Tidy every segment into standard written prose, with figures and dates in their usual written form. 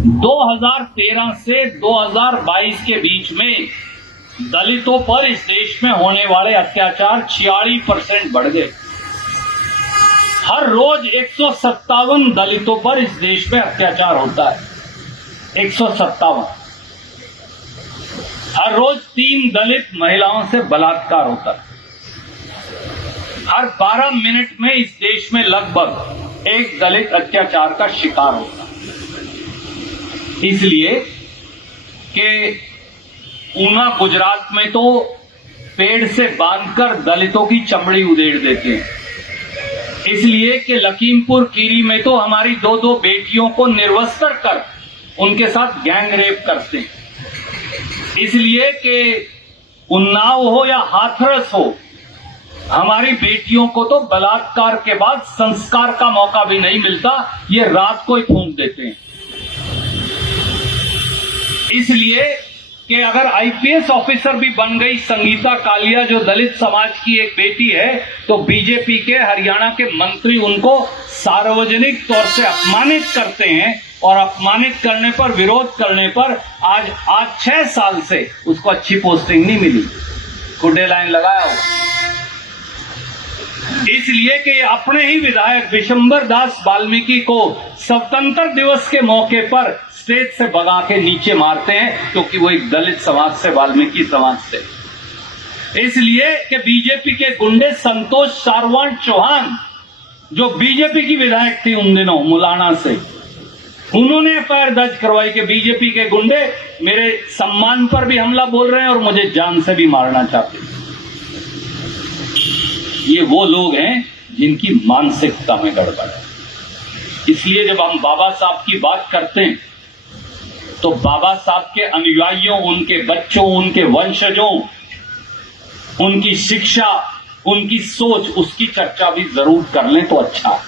2013 से 2022 के बीच में दलितों पर इस देश में होने वाले अत्याचार 46% बढ़ गए। हर रोज 157 दलितों पर इस देश में अत्याचार होता है। 157। हर रोज 3 दलित महिलाओं से बलात्कार होता है। हर 12 मिनट में इस देश में लगभग 1 दलित अत्याचार का शिकार होता है। इसलिए कि ऊना गुजरात में तो पेड़ से बांधकर दलितों की चमड़ी उधेड़ देते हैं। इसलिए कि लखीमपुर खीरी में तो हमारी 2 बेटियों को निर्वस्त्र कर उनके साथ गैंग रेप करते हैं। इसलिए कि उन्नाव हो या हाथरस हो, हमारी बेटियों को तो बलात्कार के बाद संस्कार का मौका भी नहीं मिलता, ये रात को ही फूंक देते हैं। इसलिए कि अगर आईपीएस ऑफिसर भी बन गई संगीता कालिया, जो दलित समाज की एक बेटी है, तो बीजेपी के हरियाणा के मंत्री उनको सार्वजनिक तौर से अपमानित करते हैं और अपमानित करने पर, विरोध करने पर आज 6 साल से उसको अच्छी पोस्टिंग नहीं मिली, गुड्डे लाइन लगाया हो। इसलिए कि अपने ही विधायक विशंबर दास वाल्मीकि को स्वतंत्र दिवस के मौके पर स्टेज से भगा के नीचे मारते हैं, क्योंकि वो एक दलित समाज से, वाल्मीकि समाज से। इसलिए कि बीजेपी के गुंडे संतोष सारवान चौहान, जो बीजेपी की विधायक थी उन दिनों मुलाना से, उन्होंने एफआईआर दर्ज करवाई कि बीजेपी के गुंडे मेरे सम्मान पर भी हमला बोल रहे हैं और मुझे जान से भी मारना चाहते हैं। ये वो लोग हैं जिनकी मानसिकता में गड़बड़ है। इसलिए जब हम बाबा साहब की बात करते हैं तो बाबा साहब के अनुयायियों, उनके बच्चों, उनके वंशजों, उनकी शिक्षा, उनकी सोच, उसकी चर्चा भी जरूर कर लें तो अच्छा है।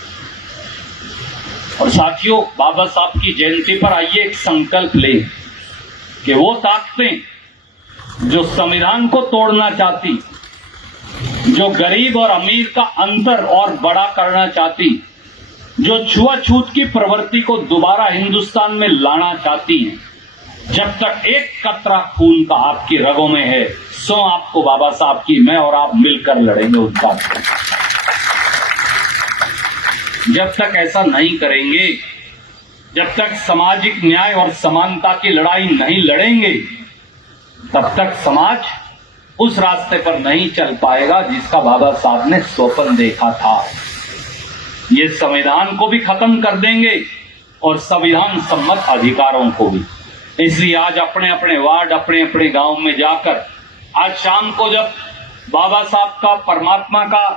और साथियों, बाबा साहब की जयंती पर आइए एक संकल्प लें कि वो ताकतें जो संविधान को तोड़ना चाहती, जो गरीब और अमीर का अंतर और बड़ा करना चाहती, जो छुआछूत की प्रवृत्ति को दोबारा हिंदुस्तान में लाना चाहती हैं, जब तक एक कतरा खून का आपकी रगों में है, सो आपको बाबा साहब की मैं और आप मिलकर लड़ेंगे उस बात को। जब तक ऐसा नहीं करेंगे, जब तक सामाजिक न्याय और समानता की लड़ाई नहीं लड़ेंगे, तब तक समाज उस रास्ते पर नहीं चल पाएगा जिसका बाबा साहब ने स्वप्न देखा था। ये संविधान को भी खत्म कर देंगे और संविधान सम्मत अधिकारों को भी। इसलिए आज अपने अपने वार्ड, अपने अपने गांव में जाकर, आज शाम को जब बाबा साहब का, परमात्मा का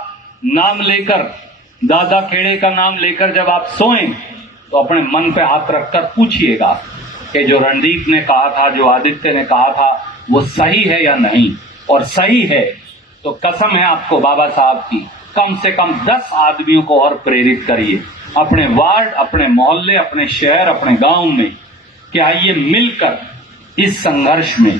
नाम लेकर, दादा खेड़े का नाम लेकर जब आप सोएं, तो अपने मन पे हाथ रखकर पूछिएगा कि जो रणदीप ने कहा था, जो आदित्य ने कहा था, वो सही है या नहीं। और सही है तो कसम है आपको बाबा साहब की, कम से कम 10 आदमियों को और प्रेरित करिए अपने वार्ड, अपने मोहल्ले, अपने शहर, अपने गांव में, कि आइए मिलकर इस संघर्ष में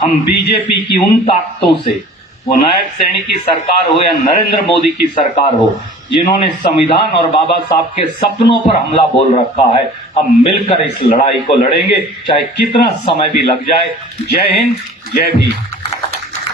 हम बीजेपी की उन ताकतों से, वो नायक सैनी की सरकार हो या नरेंद्र मोदी की सरकार हो, जिन्होंने संविधान और बाबा साहब के सपनों पर हमला बोल रखा है, हम मिलकर इस लड़ाई को लड़ेंगे, चाहे कितना समय भी लग जाए। जय हिंद, जय भीम।